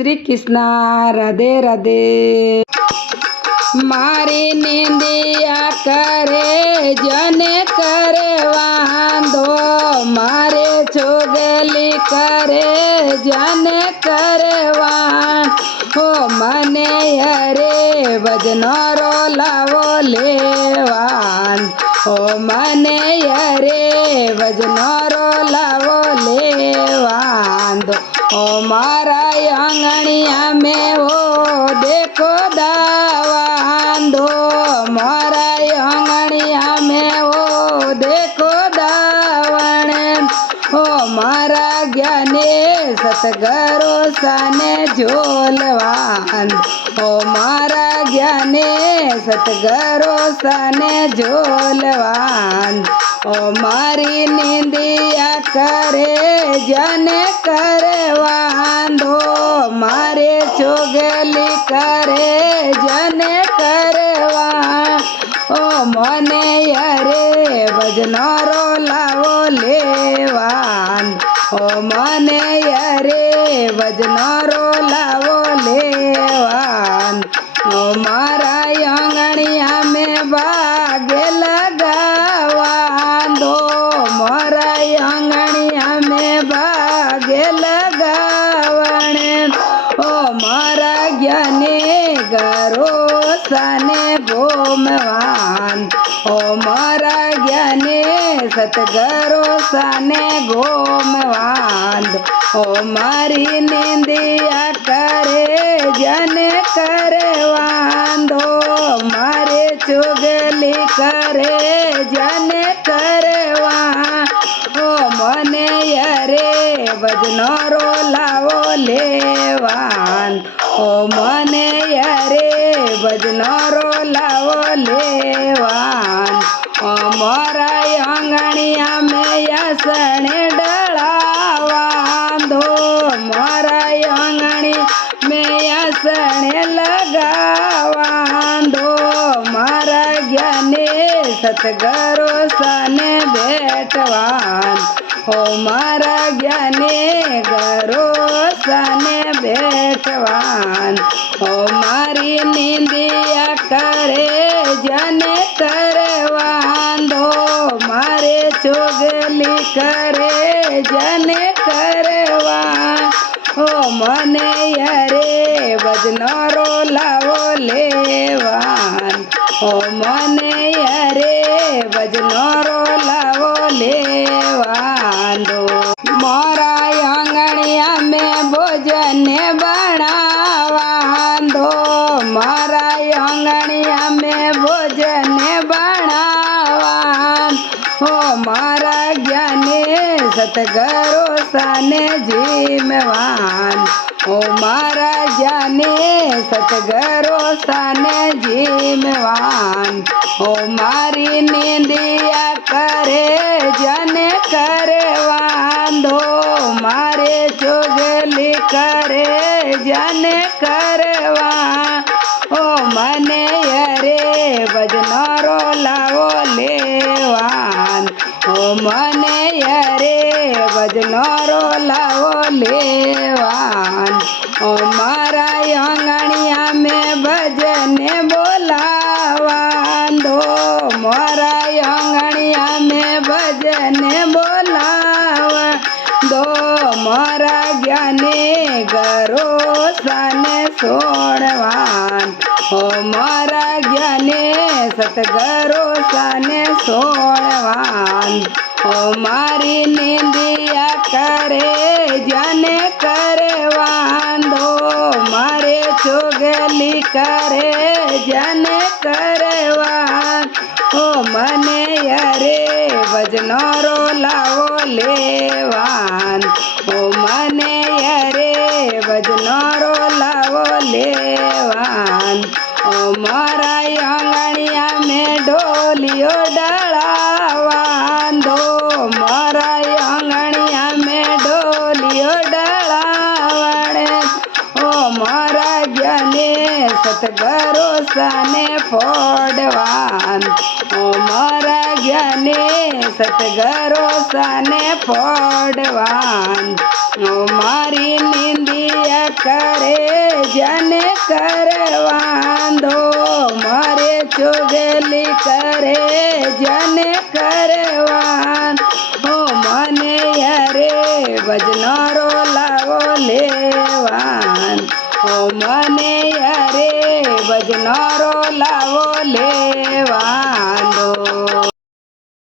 શ્રી કૃષ્ણ. રાધે રાધે. મારી નિંદિયા કરે જને કરે વાંધો, મારે ચોગલી કરે જને કરે વાંધો, મને હરે ભજનો લાવો લેવાન, ઓ મને હરે ભજનો લાવો લેવાન, ઓ મારા આંગણિયા મેં ઓ દેખો દાવાંધો, મારા આંગણિયા મેં ઓ દેખો દાવણે, ઓ મારા જ્ઞાને સતગરો સાને ઝોલવાન, ઓ મારા જ્ઞાને સતગરો સાને ઝોલવાન, ઓ મારી નિંદિયા કરે જને કરે વાંધો, મારે ચોગલી કરે જને કરે વાંધો, મને હરે ભજનો લાવો લેવાન, ઓ મને હરે ભજનો લાવો લેવાન, ઓ મારા આંગણિયા મેં ભાગે લગાવાંધો, મારા આંગણિયા મેં ભાગે લગાવણે, ઓ મારા જ્ઞાને ગરો સાને ગોમવાન, ઓ મારા જ્ઞાને સતગરો સાને ગોમવાન, ઓ મારી નિંદિયા કરે જને કરે વાંધો, મારે ચોગલી કરે જને કરે વાંધો, મને હરે ભજનો લાવો લેવાન, ઓ મને હરે ભજનો લાવો લેવાન, મારા આંગણિયા મેં યસણે ડળાવાંધો, મારા આંગણી મેં યસણે લગાવાંધો, મારા જ્ઞાને સતગરો સાને બેઠવાન, ઓ મારા જ્ઞાને ગરો સાને બેઠવાન, ઓ મારી નિંદિયા કરે જને કરે વાંધો, મારે ચોગલી કરે જને કરે વાંધો, મને હરે ભજનો લાવો લેવાન, ઓ મને હરે ભજનો લાવો લેવાન, મારા આંગણિયા મેં ભોજને બનાવાંધો, મારા આંગણિયા મેં ભોજને બનાવાન, ઓ મારા જ્ઞાને સતગરો સાને જીમવાન, ઓ મારા જ્ઞાને સતગરો સાને જીમવાન, ઓ મારી નિંદિયા કરે જને કરે વાંધો, મારે ચોગલી કરે જને કરે વાંધો, મને હરે ભજનો લાવો લેવાન, ઓ મને હરે ભજનો લાવો લેવાન, ઓ મારા આંગણિયા મેં ભજને બોલાવાંધો, મારા આંગણિયા મેં ભજને બોલાવાંધો, મારા જ્ઞાને ગરો સાને સોડવાન, ઓ મારા જ્ઞાને સતગરો સાને સોડવાન, ઓ મારી નિંદિયા કરે જને કરે વાંધો, મારે ચોગલી કરે જને કરે વાંધો, મને હરે ભજનો લાવો લેવાન, ઓ મને હરે ભજનો લાવો લેવાન, ઓ મારા આંગણિયા મેં ઢોલિયો ડળાવાંધો, મારા આંગણિયા મેં ઢોલિયો ડળાવણે, ઓ મારા જ્ઞાને સતગરો સાને ફોડવાન ઓ મારા જ્ઞાને સતગરો સાને ફોડવાન ઓ મારી નિંદિયા કરે જને કરવાંધો મારે ચોગેલી કરે જને કરવાન ઓ મને યારે ભજનારો લાવો લેવાન ઓ મને યારે ભજનારો લાવો લેવાંધો